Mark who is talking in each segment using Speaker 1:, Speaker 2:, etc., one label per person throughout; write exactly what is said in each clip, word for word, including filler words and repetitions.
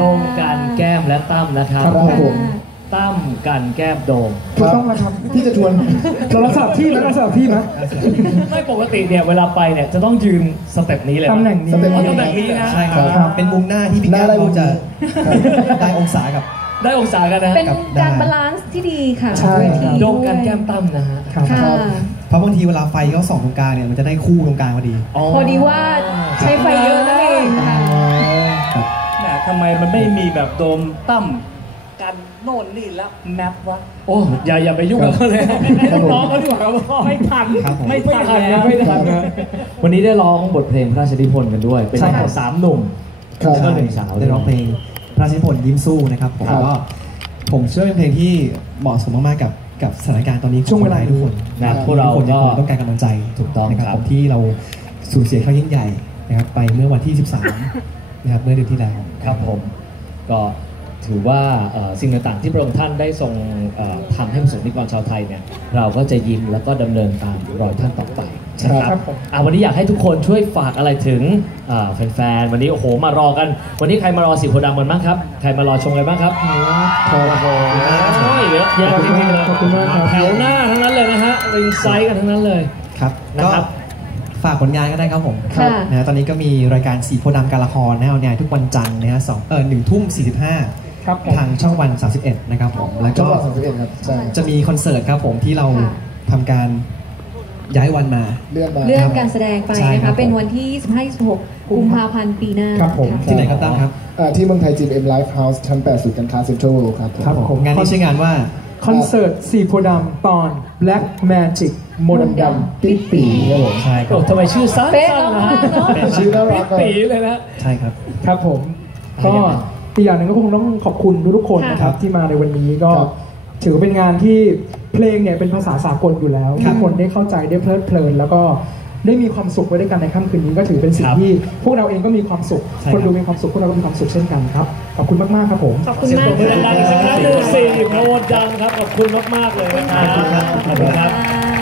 Speaker 1: โดมกันแก้มและตั้มนะครับ
Speaker 2: ครับผม
Speaker 1: ตั้มกันแก้มโดม
Speaker 2: ถูกต้องนะครับที่จะชวนเราลักษณะที่แล้วลักษณะที่นะ
Speaker 1: ไม่ปกติเนี่ยเวลาไปเนี่ยจะต้องยืนสเต็ปนี้เลย
Speaker 2: ตำแหน่งนี้
Speaker 1: ตำแหน่งนี้นะ
Speaker 3: ใช่ครับเป็นมุมหน้าที่พี่แก้มเขาจะได้องศากับ
Speaker 1: ได้องศากันนะ
Speaker 4: เป็นการบาลานซ์ที่ดีค่ะ
Speaker 2: ใช่
Speaker 1: โดมกันแก้มตั้มนะฮะ
Speaker 3: เพราะบางทีเวลาไฟเขาส่องตรงกลางเนี่ยมันจะได้คู่ตรงกลางพอดี
Speaker 4: พอดีว่าใช้ไฟเยอะนั่นเองค่ะ
Speaker 1: แต่ทำไมมันไม่มีแบบโดมตั้มกันโน่นนี่แล้วแมปวะโอ้อย่าอย่าไปยุ่งกับเขาเลยร้องเขาดีกว่าครับไม่ทันไม่ทันไม่ทันนะวันนี้ได้ร้องบทเพลงพระราชนิพนธ์กันด้วยเป็นของสามหนุ่มแล้วก็หนึ่งสาว
Speaker 3: ได้ร้องเพลงพระราชนิพนธ์ยิ้มสู้นะครับผมก็ผมเชื่อเป็นเพลงที่เหมาะสมมากๆกับกับสถานการณ์ตอนนี้
Speaker 2: ช่วงเวลา
Speaker 3: ทุกคน
Speaker 1: นะพวกเรา
Speaker 3: ก็ต้องการกำลังใจ
Speaker 1: ถูกต้อง
Speaker 3: นะครับที่เราสูญเสียครั้งยิ่งใหญ่นะครับไปเมื่อวันที่สิบสามนะครับเมื่อเดือนที่แล้ว
Speaker 1: ครับผมก็ถือว่าสิ่งต่างๆที่พระองค์ท่านได้ทรงทำให้ประสบนิกรชาวไทยเนี่ยเราก็จะยิ้มแล้วก็ดำเนินตามรอยท่านต่อไปนะครับวันนี้อยากให้ทุกคนช่วยฝากอะไรถึงแฟนๆวันนี้โอ้โหมารอกันวันนี้ใครมารอสีโพธิ์ดำกันบ้างครับใครมารอชมกันบ้างครับโอ้โหเยอะแยะจริงๆเลยแถวหน้าทั้งนั้นเลยนะฮะริงไซด์กันทั้งนั้นเลย
Speaker 3: ครับนะครับฝากผลงานก็ได้ครับผมนะตอนนี้ก็มีรายการสีโพธิ์ดำการละครนะเอาเนี่ยทุกวันจันทร์นะฮะสองเออหนึ่งทุ่มสี่สิบห้าทางช่องวันสามสิบเอ็ดนะครับผมแล้วก็จะมีคอนเสิร์ตครับผมที่เราทำการย้ายวันมา
Speaker 4: เลื่อนการแสดงไปนะคะเป็นวันที่ยี่สิบห้า ยี่สิบหกกุมภาพันธ์ปีหน้า
Speaker 2: ครับผม
Speaker 3: ที่ไหนครับตั้งครับ
Speaker 2: ที่เมืองไทยจีเอ็มไลฟ์เฮาส์ชั้นแปดศูนย์การค้าเซ็นทรัลครับ
Speaker 3: ครับผมงานนี้ชื่องานว่า
Speaker 2: คอนเสิร์ตสีโพธิ์ดำตอน Black Magic โมดำดำปิ๊ปีครับผม
Speaker 3: ใช่ครับ
Speaker 1: ทำไมชื่อสั้นๆนะ
Speaker 2: ชื่อน่ารัก
Speaker 1: ปิ๊ปีเลยนะ
Speaker 3: ใช่ครับ
Speaker 2: ครับผมก็อีกอย่างหนึ่งก็คงต้องขอบคุณทุกคนนะครับที่มาในวันนี้ก็ถือเป็นงานที่เพลงเนี่ยเป็นภาษาสากลอยู่แล้วทุกคนได้เข้าใจได้เพลิดเพลินแล้วก็ได้มีความสุขไว้ด้วยกันในค่ำคืนนี้ก็ถือเป็นสิ่งที่พวกเราเองก็มีความสุขคนดูมีความสุขพวกเราก็มีความสุขเช่นกันครับขอบคุณมากๆครับผม
Speaker 4: ขอบคุณมาก
Speaker 1: ค่ะดังๆสักครั้งหนึ่งสี่โพธิ์ดำครับขอบคุณมากๆเลยนะครับขอบคุณครับ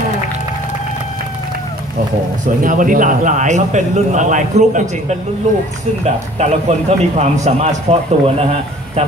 Speaker 1: โอ้โหสวยงามวันนี้หลากหลายเขาเป็นรุ่นหลากหลายกรุ๊ปจริงๆเป็นรุ่นลูกซึ่งแบบแต่ละคนเขามีความสามารถเฉพาะตัวนะฮะแต่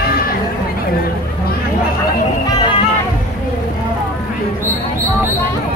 Speaker 4: Thank you.